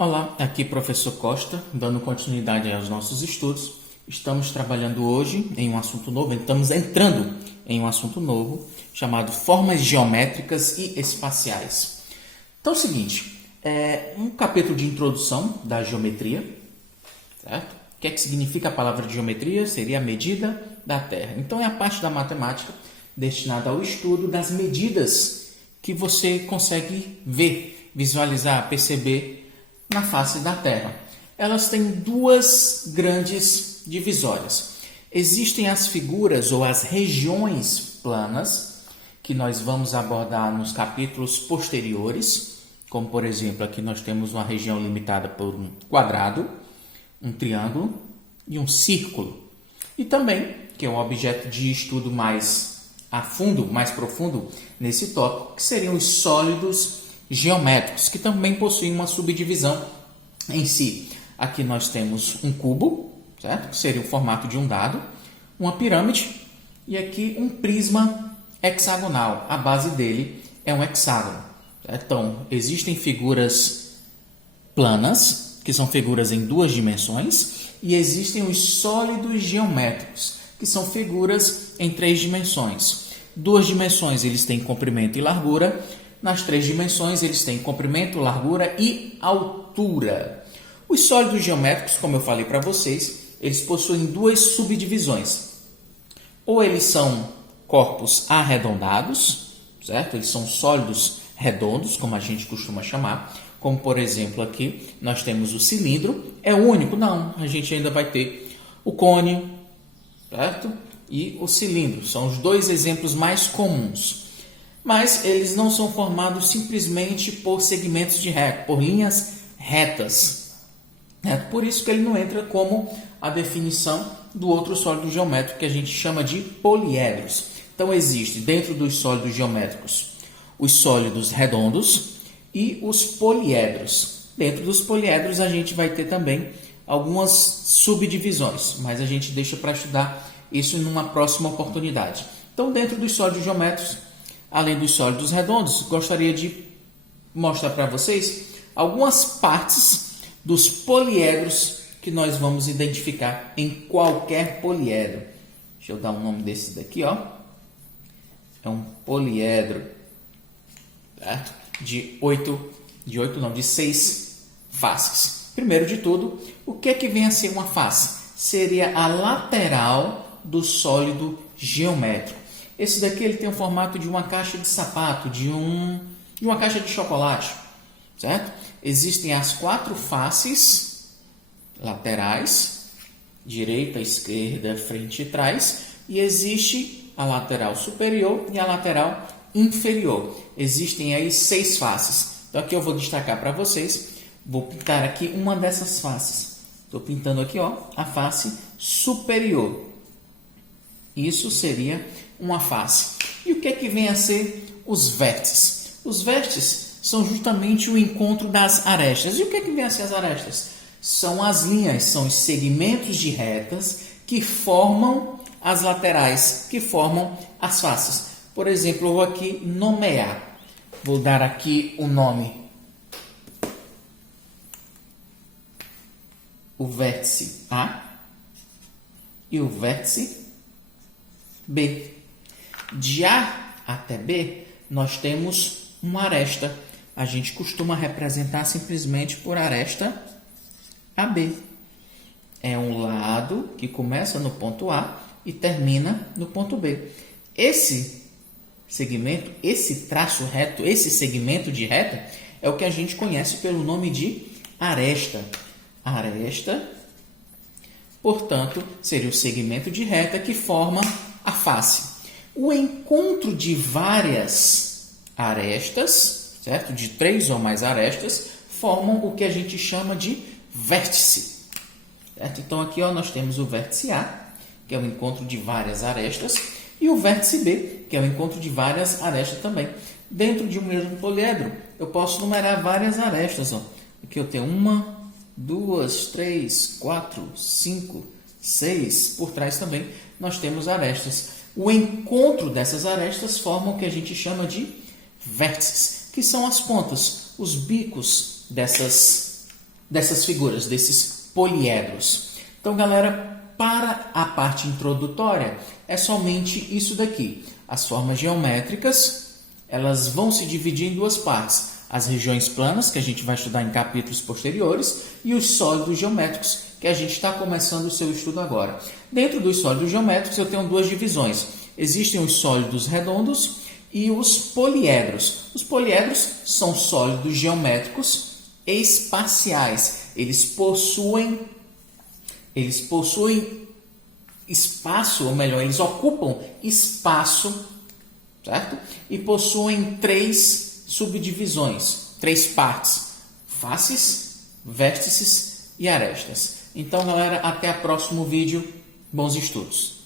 Olá, aqui professor Costa, dando continuidade aos nossos estudos. Estamos trabalhando hoje em um assunto novo, estamos entrando em um assunto novo, chamado formas geométricas e espaciais. Então é o seguinte, um capítulo de introdução da geometria, certo? O que é que significa a palavra geometria? Seria a medida da Terra. Então é a parte da matemática destinada ao estudo das medidas que você consegue ver, visualizar, perceber na face da Terra. Elas têm duas grandes divisórias. Existem as figuras ou as regiões planas, que nós vamos abordar nos capítulos posteriores, como por exemplo, aqui nós temos uma região limitada por um quadrado, um triângulo e um círculo. E também, que é um objeto de estudo mais a fundo, mais profundo nesse tópico, que seriam os sólidos geométricos, que também possuem uma subdivisão em si. Aqui nós temos um cubo, certo? Que seria o formato de um dado, uma pirâmide e aqui um prisma hexagonal. A base dele é um hexágono. Certo? Então, existem figuras planas, que são figuras em duas dimensões, e existem os sólidos geométricos, que são figuras em três dimensões. Duas dimensões eles têm comprimento e largura. Nas três dimensões, eles têm comprimento, largura e altura. Os sólidos geométricos, como eu falei para vocês, eles possuem duas subdivisões. Ou eles são corpos arredondados, certo? Eles são sólidos redondos, como a gente costuma chamar. Como, por exemplo, aqui nós temos o cilindro. É o único? Não, a gente ainda vai ter o cone, certo? E o cilindro. São os dois exemplos mais comuns. Mas eles não são formados simplesmente por segmentos de reta, por linhas retas. Por isso que ele não entra como a definição do outro sólido geométrico que a gente chama de poliedros. Então existe dentro dos sólidos geométricos os sólidos redondos e os poliedros. Dentro dos poliedros a gente vai ter também algumas subdivisões, mas a gente deixa para estudar isso em uma próxima oportunidade. Então dentro dos sólidos geométricos, além dos sólidos redondos, gostaria de mostrar para vocês algumas partes dos poliedros que nós vamos identificar em qualquer poliedro. Deixa eu dar um nome desse daqui, ó. É um poliedro, certo? De 6 faces. Primeiro de tudo, o que é que vem a ser uma face? Seria a lateral do sólido geométrico. Esse daqui ele tem o formato de uma caixa de sapato, de uma caixa de chocolate, certo? Existem as quatro faces laterais, direita, esquerda, frente e trás, e existe a lateral superior e a lateral inferior. Existem aí 6 faces. Então aqui eu vou destacar para vocês, vou pintar aqui uma dessas faces. Estou pintando aqui, ó, a face superior. Isso seria uma face. E o que é que vem a ser os vértices? Os vértices são justamente o encontro das arestas. E o que é que vem a ser as arestas? São as linhas, são os segmentos de retas que formam as laterais, que formam as faces. Por exemplo, eu vou aqui nomear. Vou dar aqui o nome. O vértice A e o vértice B. De A até B, nós temos uma aresta. A gente costuma representar simplesmente por aresta AB. É um lado que começa no ponto A e termina no ponto B. Esse segmento, esse traço reto, esse segmento de reta é o que a gente conhece pelo nome de aresta. Aresta, portanto, seria o segmento de reta que forma a face. O encontro de várias arestas, certo? De 3 ou mais arestas, formam o que a gente chama de vértice. Certo? Então aqui ó, nós temos o vértice A, que é o encontro de várias arestas, e o vértice B, que é o encontro de várias arestas também. Dentro de um mesmo poliedro, eu posso numerar várias arestas. Ó. Aqui eu tenho 1, 2, 3, 4, 5, 6. Por trás também nós temos arestas. O encontro dessas arestas forma o que a gente chama de vértices, que são as pontas, os bicos dessas dessas figuras, desses poliedros. Então, galera, para a parte introdutória, é somente isso daqui. As formas geométricas, elas vão se dividir em duas partes. As regiões planas, que a gente vai estudar em capítulos posteriores, e os sólidos geométricos, que a gente está começando o seu estudo agora. Dentro dos sólidos geométricos, eu tenho duas divisões. Existem os sólidos redondos e os poliedros. Os poliedros são sólidos geométricos espaciais. Eles possuem espaço, ou melhor, eles ocupam espaço, certo? E possuem três subdivisões, três partes: faces, vértices e arestas. Então, galera, até o próximo vídeo. Bons estudos!